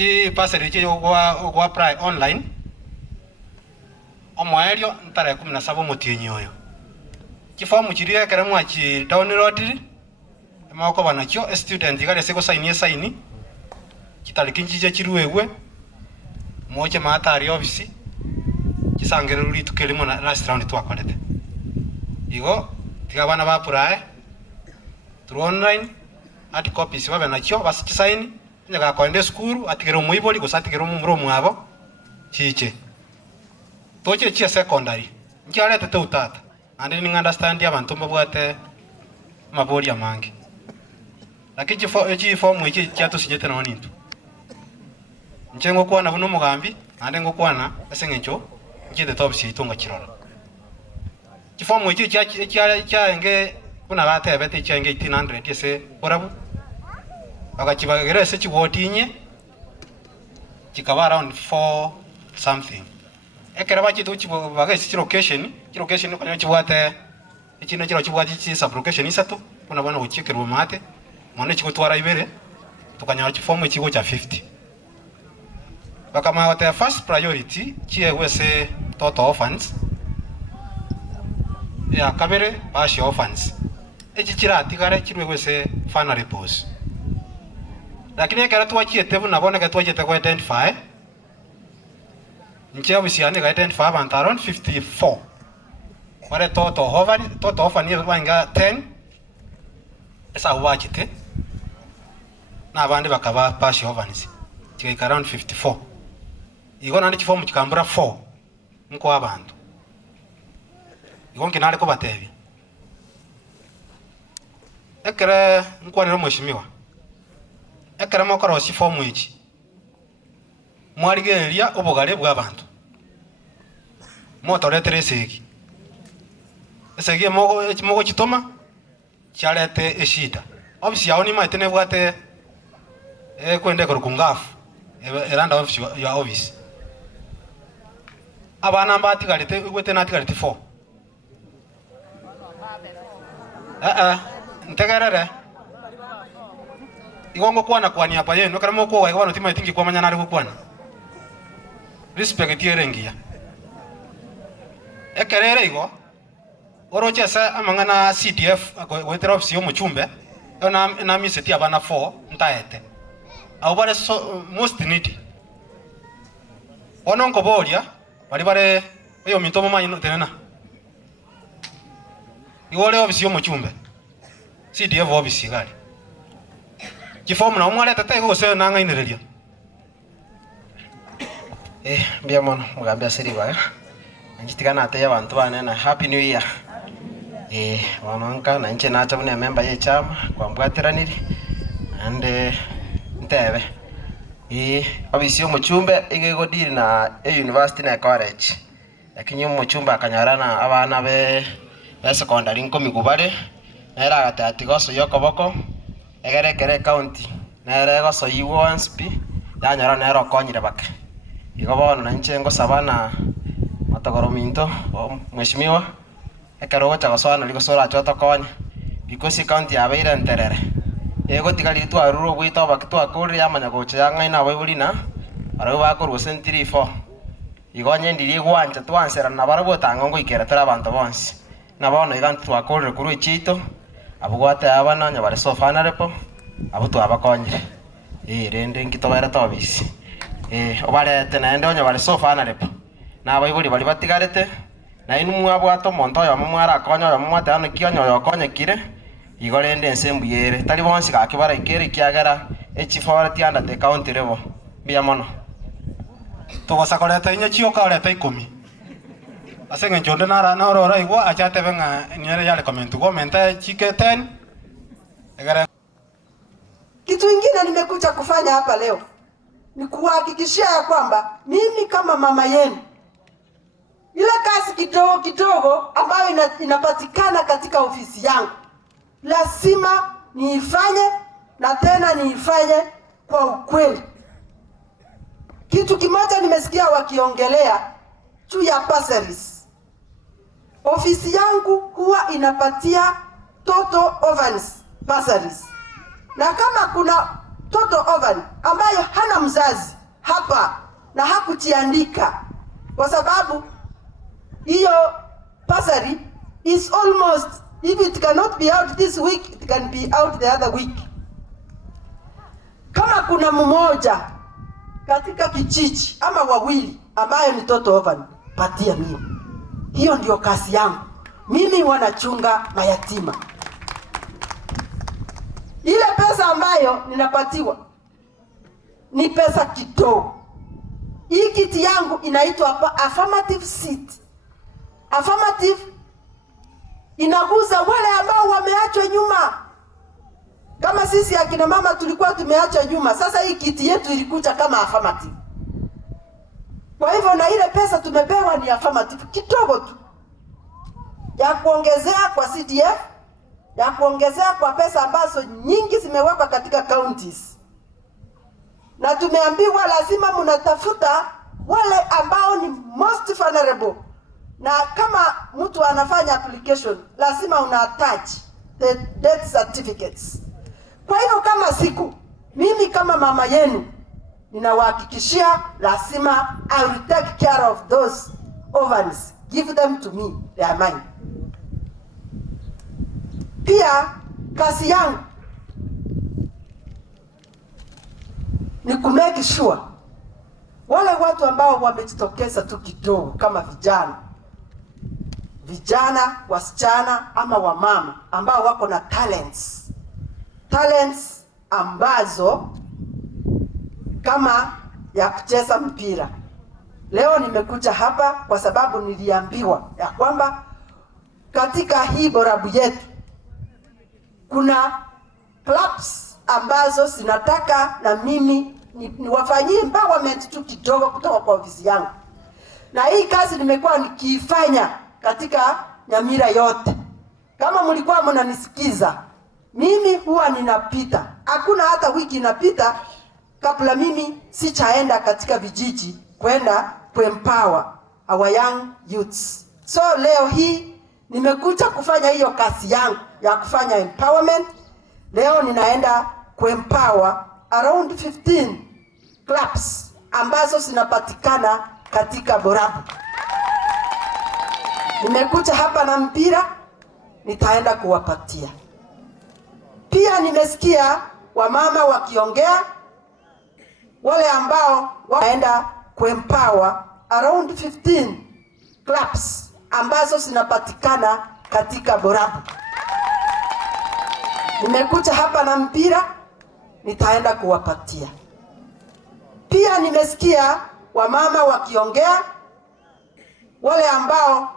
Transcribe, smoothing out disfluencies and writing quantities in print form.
chi passport chi go apply online omwaelio ntare 17 mutinyi oyo chi form chirie kere mwachi download mako banakyo student igare seko sign kitariki njije chiruwewe moche matari office kisangere ruri tukelimo na last round twakorete igo tigabana ba apply through online at copies babe nakyo basi sign nyaga koende school atigero muiboli gusatigero mumro mwabo chiche toche chia secondary nkiarete teutata ande ni understand abantu mbabwate mabori amange lakini chi form iki cyatu sijete na wanintu nchengo kwana buno mugambi ande ngo kwana asengecho ngide topsi itunga kirora chi form iki cya enge kuna batebete cyenge 1800 yese orabu bakakibagere se chiwotinye kikaba around 4 something ekera bachitu chibo bagese location kwa chibwate ikino kiro chibwate chi sub location isatu kuna bana uchikirwa mate mone chikutwara ibere tukanywa chifomu chigo cha 50 bakama wate first priority chie wese total orphans ya kabere bashi orphans echichira atigare chirwe wese final repose lakini ekera tuwachiete buna boneka tuwachiete kwa identify nche obisiane ga identify abantu around 54 wale total orphan ye banga 10 esa wachite na abandi bakaba pashi orphans chika around 54 igo nandi chifomu chikambura 4 nko abantu igo nkinale ko batebi ekere nkwanira mweshimiwa ekere mokoro si formu iki mwarigeria obugale bw'abantu motoretere esegi mogo chitoma charete eshida obisi yaoni maite nebwate kwende korukungafu eranda office ya office abana mbatigarite gwete natigarite 4 ntegerere igongo kwana kwani hapa yenu kama mko wa bano tima itingi kwa manyana ari kwana respect yerengia ekerere igo oroche sa amangana CDF gwetera office yo muchumbe na miseti abana 4 ntaete abo bare so most needy ononko boria bari bare eyo mintomo manyi tenena igore office yo muchumbe CDF office gari kifomu na umwale tete go se na ngainereria mbia mono mugambia siriba njitigana ate abantu bane na happy new year wanonka na nche na chabune member ye chama kwa mbwateraniri ande ntebe obisi omuchumbe igego diri na university na college lakini omuchumbe akanyarana abana be secondary nkomi kubare era agatati goso yokoboko egerekere county nere goso yiwo anspi yanyara nero konyire bake igobono na nchengo sabana matogorominto mheshimiwa ekero cha goswana ligosora choto konya because county abeire nterere ego tigali tu aruro gwito bakitwa kuri yamanya gocha yanga ina bayulina aro bakuru sentiri 4 igonye ndiri gwanja twansera na barabo tango ikera tara abantu bonse nabono igantu twakore kuru ichito abugwate abana nya bare sofana repo abutu abakonyire rende ngitobera tobisi obare tenende onya bare sofana repo na abayibuli bali batigarete na inu mwabwato monto yo mwara akonyo yo mwate ano kionyo yo konyekire igorende ensembu yere tali bonsi gakibara ikere kiagera echiforati anda the county level bia mono togosakoreta inya chioka oreta 10 asenge njonde nara na orora igwa achate benga nyere yale comment menta chike 10 egara. Kitu kingine nimekuja kufanya hapa leo ni kuhakikishia ya kwamba mimi kama mama yenu ile kazi kidogo ambayo inapatikana katika ofisi yangu lazima niifanye na tena niifanye kwa ukweli. Kitu kimoja nimesikia wakiongelea juu ya bursaries. Ofisi yangu huwa inapatia total orphans bursaries. Na kama kuna total orphan ambayo hana hakuna mzazi hapa na hakujiandika, kwa sababu hiyo bursary is almost, if it cannot be out this week, it can be out the other week. Kama kuna mmoja katika kijiji ama wawili ambaye ni toto orphan, patia mimi. Hiyo ndio kazi yangu. Mimi wanachunga mayatima. Ile pesa ambayo ninapatiwa ni pesa kidogo. Hii kiti yangu inaitwa affirmative seat. Affirmative inaguza wale ambao wameachwa nyuma. Kama sisi akina mama tulikuwa tumeachwa nyuma, sasa hii kiti yetu ilikuja kama affirmative. Kwa hivyo na ile pesa tumepewa ni affirmative kidogo tu, ya kuongezea kwa CDF, ya kuongezea kwa pesa ambazo nyingi zimewekwa katika counties. Na tumeambiwa lazima mnatafuta wale ambao ni most vulnerable. Na kama mtu anafanya application, lazima una attach the death certificates. Kwa hivyo kama mimi kama mama yenu, ninawahakikishia lazima I will take care of those orphans. Give them to me, they are mine. Pia kazi yangu ni kumake sure wale watu ambao wamejitokeza tu kidogo, kama vijana, wasichana ama wamama ambao wako na talents ambazo kama ya kucheza mpira. Leo nimekuja hapa kwa sababu niliambiwa ya kwamba katika hii Borabu yetu kuna clubs ambazo zinataka na mimi niwafanyie empowerment tu kidogo kutoka kwa ofisi yangu. Na hii kazi nimekuwa nikiifanya katika Nyamira yote. Kama mlikuwa mnanisikiza, mimi huwa ninapita. Hakuna hata wiki inapita kabla mimi sichaenda katika vijiji kwenda kuempower our young youths. So leo hii nimekuja kufanya hiyo kazi yangu ya kufanya empowerment. Leo ninaenda kuempower around 15 clubs ambazo zinapatikana katika Borabu. Nimekuja hapa na mpira, nitaenda kuwapatia. Pia nimesikia wamama wakiongea, wale ambao waenda kuempower around 15 clubs ambazo zinapatikana katika Borabu. Nimekuja hapa na mpira, nitaenda kuwapatia. Pia nimesikia wamama wakiongea, wale ambao